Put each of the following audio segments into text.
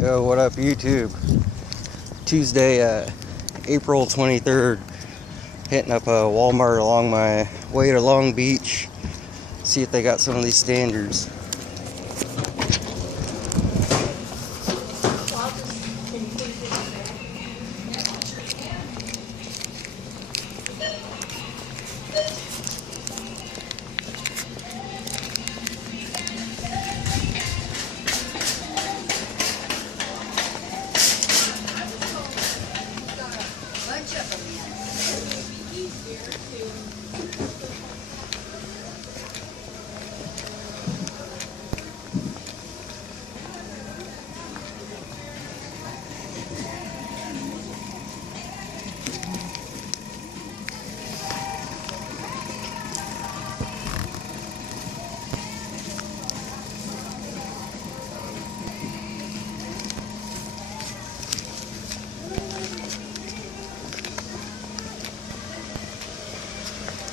Yo, what up, YouTube? Tuesday, April 23rd. Hitting up a Walmart along my way to Long Beach. See if they got some of these standards.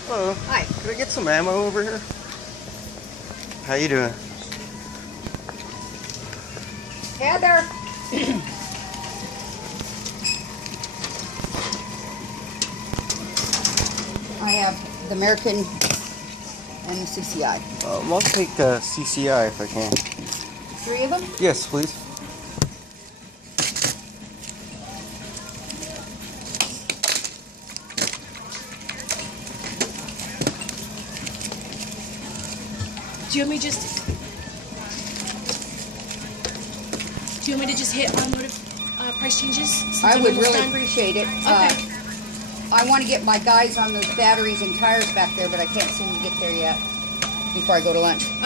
Hello. Hi. Could I get some ammo over here? How you doing? Heather. I have the American and the CCI. I'll take the CCI if I can. 3 of them? Yes, please. Do you want me to just hit automotive price changes? Since I would almost really done? appreciate it. Okay. I want to get my guys on those batteries and tires back there, but I can't seem to get there yet before I go to lunch.